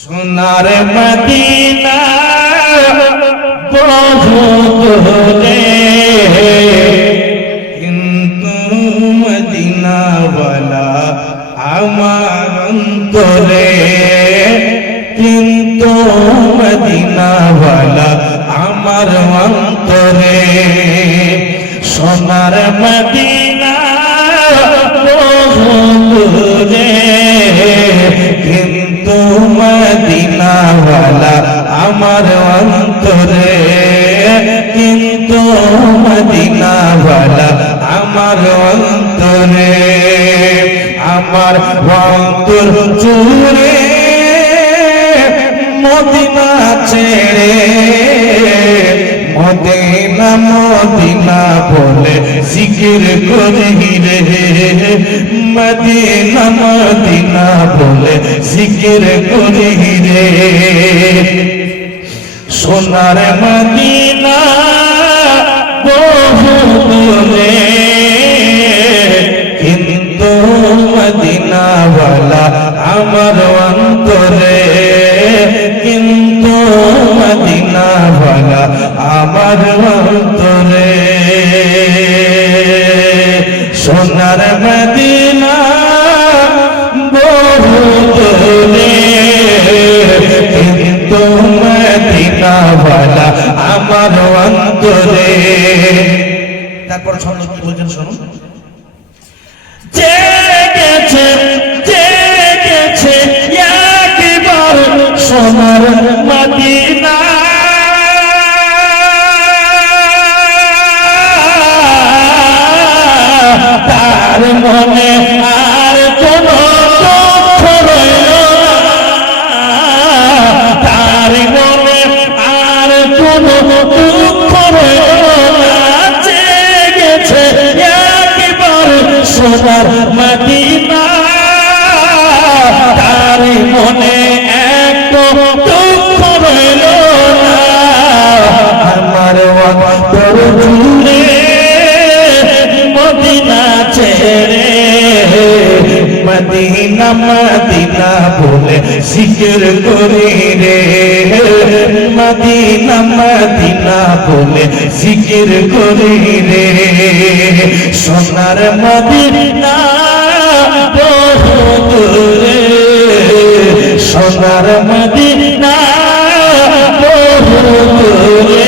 সোনার মদিনা বহু দূরে কিন্তু মদিনাওয়ালা আমার অন্তরে। কিন্তু মদিনাওয়ালা আমার অন্তরে। সোনার মদিনা আমার অন্তরে, কিন্তু মদিনা মদিনাওয়ালা আমার অন্তরে, আমার অন্তর জুড়ে মদিনা ছেড়ে, মদিনা মদিনা বলে জিকির করি রে মদিনা মদিনা বলে জিকির করি রে সোনার মদিনা বহু দূরে। কিন্তু মদিনাওয়ালা আমার অন্তরে। কিন্তু মদিনাওয়ালা আমার অন্তরে। সোনার মদিনা মদিনাওয়ালা আমার অন্তরে। তারপর ছন্দ কি বলছেন শুনুন জেগেছে জেগেছে একবার সোনার মদিনা। তার মনে আর সোনার মদিনা। তার মনে এক দুঃখ রইল না। আমার অন্তর জুড়ে মদিনা ছেড়ে। মদিনা মদিনা বলে জিকির করি রে। মদিনা মদিনা বলে জিকির করি রে। সোনার মদিনা, বহু দূরে। সোনার মদিনা দূরে।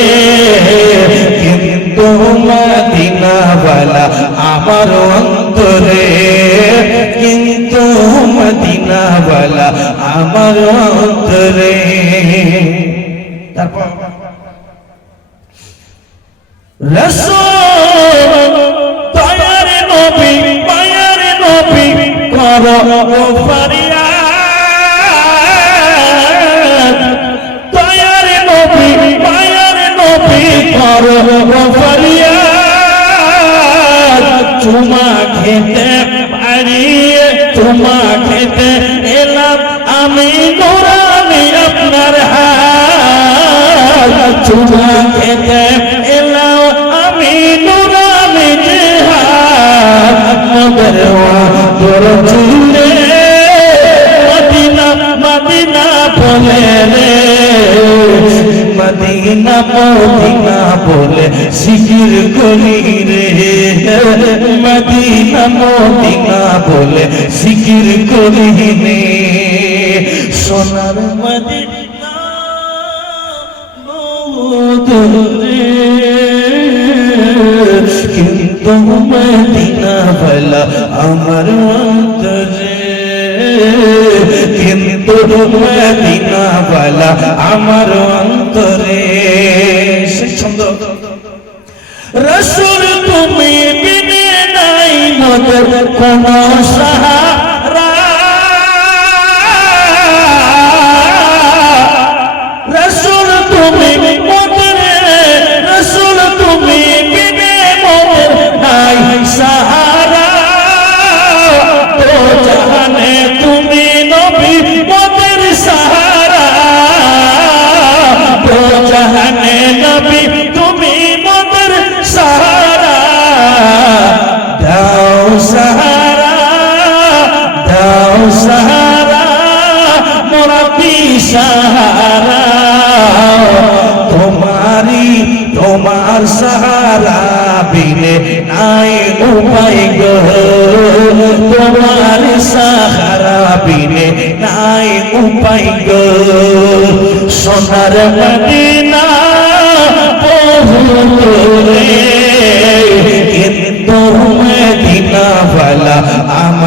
কিন্তু মদিনাওয়ালা আমার অন্তরে। কিন্তু মদিনাওয়ালা আমার অন্তরে। তারপর? ফরিয়াদ দয়ার নবী, মায়ার নবী কর। ফরিয়াদ চুমা খেতে পারিয়ে, চুমা খেতে এলাম আমি, নোরানি আপনার হাত। চুমা খেতে তোর চুলে মদিনা মদিনা বলে রে। মদিনা মদিনা বলে শিকির করি রে। মদিনা মদিনা বলে শিকির করি রে। সোনার মদিনা দূরে কিন্তু মদিনা ভালা আমার অন্তরে। কিন্তু মদিনা ভালা আমার অন্তরে। সেই ছন্দ। রসুল তুমি বিনে নাই মদর, কোন সাহারা তোমারি সাহারা বিনে নাই উপায় গো। তোমার সাহারা বিনে নাই উপায় গো। সোনার মদিনা বহু কিন্তু মদিনা ভালা আমার